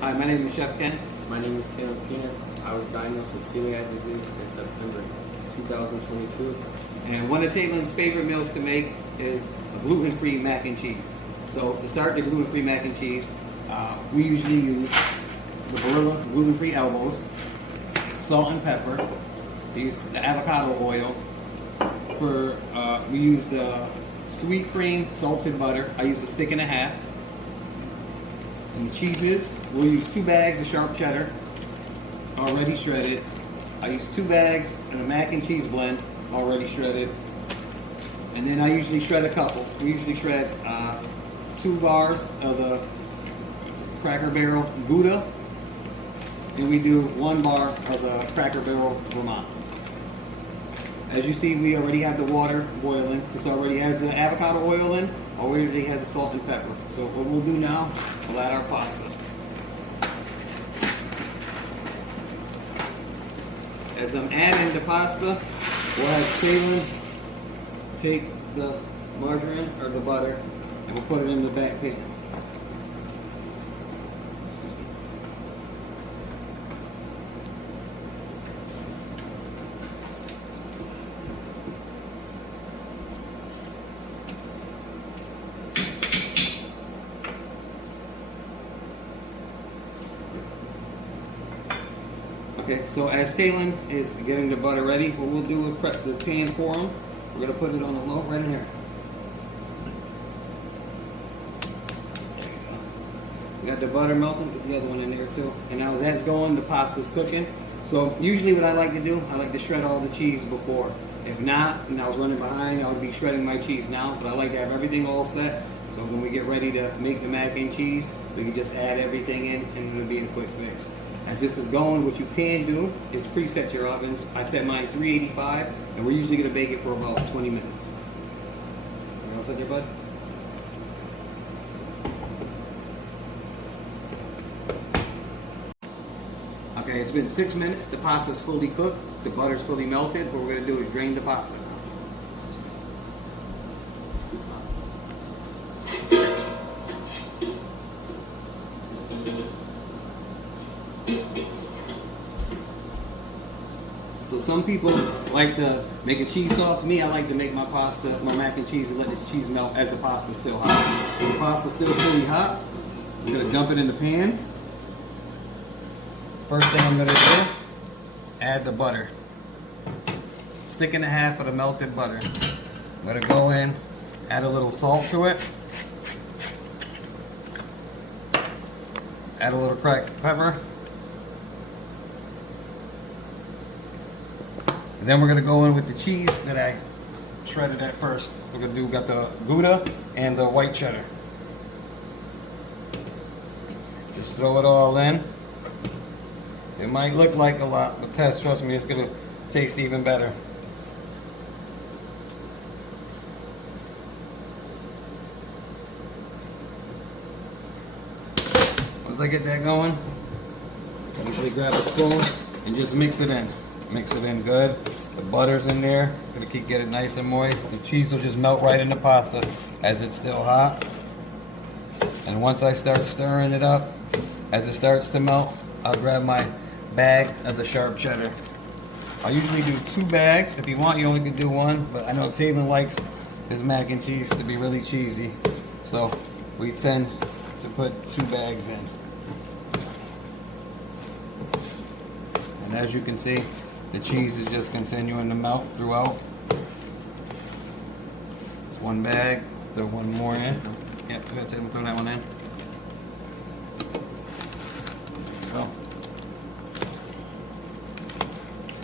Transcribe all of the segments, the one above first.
Hi, my name is Chef Ken. My name is Pina. I was diagnosed with celiac disease in September 2022. And one of Taylan's favorite meals to make is a gluten-free mac and cheese. So to start the gluten-free mac and cheese, we usually use the Barilla gluten-free elbows, salt and pepper. We use the avocado oil. We use the sweet cream salted butter. I use a stick and a half. And the cheeses, we'll use 2 bags of sharp cheddar, already shredded. I use 2 bags of a mac and cheese blend, already shredded. And then I usually shred a couple. We usually shred 2 bars of the Cracker Barrel Gouda, and we do 1 bar of the Cracker Barrel Vermont. As you see, we already have the water boiling. This already has the avocado oil in, already has the salt and pepper. So what we'll do now, we'll add our pasta. As I'm adding the pasta, we'll have Taylan take the margarine or the butter and we'll put it in the back pan. Okay, so as Taylan is getting the butter ready, what we'll do is prep the pan for him. We're going to put it on the low right in here. There you go. We got the butter melting, put the other one in there too. And now that's going, the pasta's cooking. So usually what I like to do, I like to shred all the cheese before. If not, and I was running behind, I would be shredding my cheese now. But I like to have everything all set. So when we get ready to make the mac and cheese, we can just add everything in and it'll be a quick fix. As this is going, what you can do is preset your ovens. I set mine 385, and we're usually going to bake it for about 20 minutes. You all set there, bud? Okay, it's been 6 minutes. The pasta's fully cooked. The butter's fully melted. What we're going to do is drain the pasta. So some people like to make a cheese sauce. Me, I like to make my pasta, my mac and cheese, and let the cheese melt as the pasta's still hot. So the pasta's still fully hot. I'm gonna dump it in the pan. First thing I'm gonna do, add the butter. Stick and a half of the melted butter. I'm gonna go in, add a little salt to it. Add a little cracked pepper. And then we're gonna go in with the cheese that I shredded at first. We're gonna do, got the Gouda and the white cheddar. Just throw it all in. It might look like a lot, but trust me, it's gonna taste even better. Once I get that going, I usually grab a spoon and just mix it in. Mix it in good. The butter's in there. Gonna keep getting nice and moist. The cheese will just melt right in the pasta as it's still hot. And once I start stirring it up, as it starts to melt, I'll grab my bag of the sharp cheddar. I usually do 2 bags. If you want, you only can do 1, but I know Taylan likes his mac and cheese to be really cheesy. So we tend to put 2 bags in. And as you can see, the cheese is just continuing to melt throughout. It's 1 bag, throw 1 more in. Yep, that's it, throw that one in. So.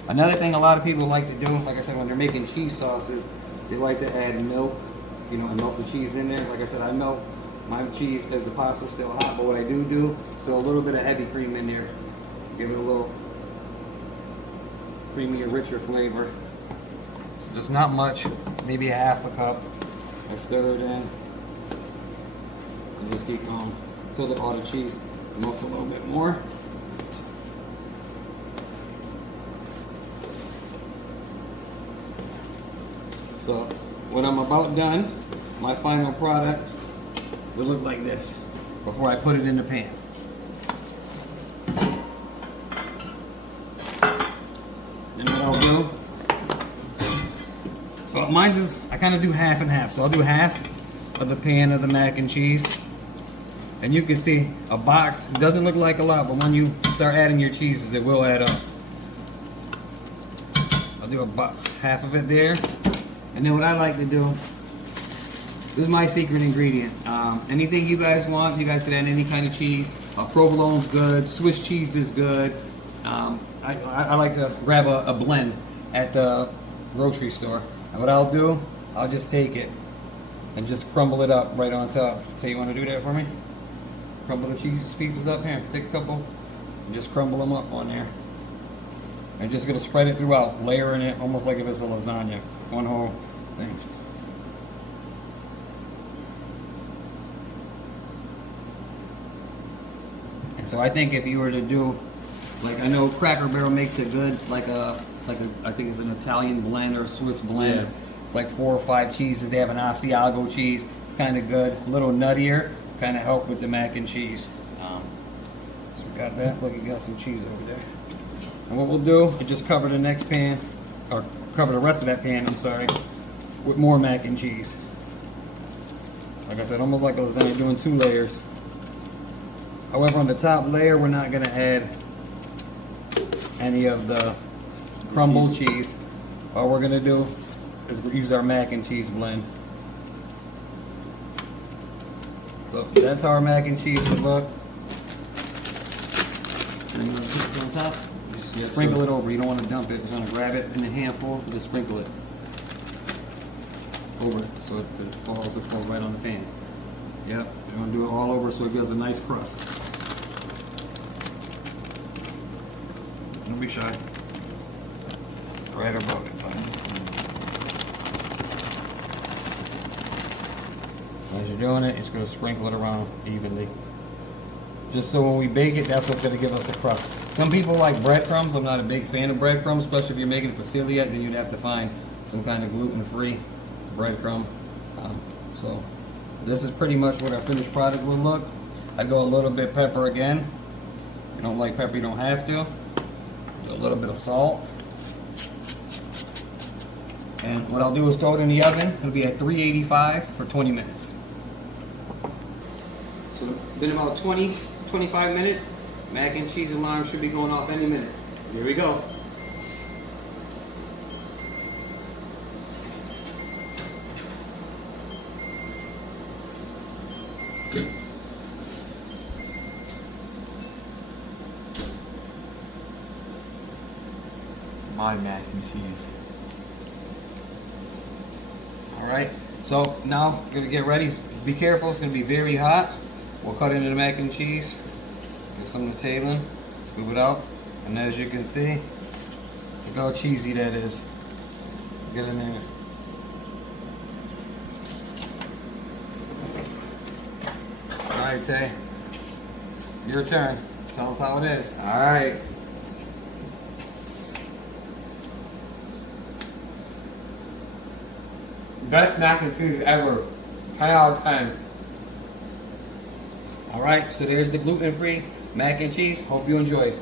Another thing a lot of people like to do, like I said, when they're making cheese sauces, they like to add milk, you know, and melt the cheese in there. Like I said, I melt my cheese as the pasta's still hot, but what I do, throw a little bit of heavy cream in there. Give it a little creamier, richer flavor. So just not much, maybe a half a cup. I stir it in and just keep going until all the cheese melts a little bit more. So when I'm about done, my final product will look like this before I put it in the pan. mine's is, I kind of do half and half. So I'll do half of the pan of the mac and cheese. And you can see a box, it doesn't look like a lot, but when you start adding your cheeses, it will add up. I'll do about half of it there. And then what I like to do, this is my secret ingredient. Anything you guys want, you guys can add any kind of cheese. Provolone's good, Swiss cheese is good. I like to grab a blend at the grocery store. And what I'll do, I'll just take it and just crumble it up right on top. So you want to do that for me? Crumble the cheese pieces up here. Take a couple and just crumble them up on there. I'm just going to spread it throughout, layering it almost like if it's a lasagna. One whole thing. And so I think if you were to do, like I know Cracker Barrel makes it good, like I think it's an Italian blend or a Swiss blend. Yeah. It's like 4 or 5 cheeses. They have an Asiago cheese. It's kind of good, a little nuttier, kind of help with the mac and cheese. So we got that. Look, you got some cheese over there. And what we'll do is just cover the next pan, or cover the rest of that pan, I'm sorry, with more mac and cheese. Like I said, almost like a lasagna, doing 2 layers. However, on the top layer, we're not going to add any of the crumbled cheese. All we're going to do is use our mac and cheese blend. So that's how our mac and cheese would look. And then put it on top. Just sprinkle it over. You don't want to dump it. You're going to grab it in a handful and just sprinkle it over it so it falls right on the pan. Yep, you're going to do it all over so it gives a nice crust. Don't be shy. Right above it, buddy. As you're doing it, you're just going to sprinkle it around evenly. Just so when we bake it, that's what's going to give us a crust. Some people like breadcrumbs. I'm not a big fan of breadcrumbs, especially if you're making it for celiac, then you'd have to find some kind of gluten-free breadcrumb. So this is pretty much what our finished product will look. I go a little bit pepper again. If you don't like pepper, you don't have to. A little bit of salt. And what I'll do is throw it in the oven. It'll be at 385 for 20 minutes. So been about 20-25 minutes. Mac and cheese alarm should be going off any minute. Here we go. My mac and cheese. Alright, so now gonna get ready. Be careful, it's gonna be very hot. We'll cut into the mac and cheese. Give some to Taylan, scoop it out. And as you can see, look how cheesy that is. Get in there. Alright, Tay. Your turn. Tell us how it is. Alright. Best mac and cheese ever. 10 out of 10. Alright, so there's the gluten-free mac and cheese. Hope you enjoyed.